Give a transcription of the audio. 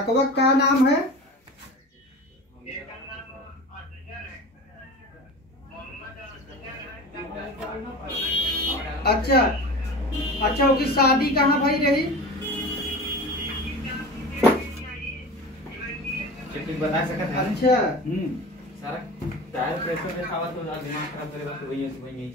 लड़कवा का नाम है? अच्छा अच्छा, उसकी शादी कहाँ भाई रही? बता सकते हैं। अच्छा सारा टायर प्रेशर में खावा तो दिमाग खराब करेगा तो वही वही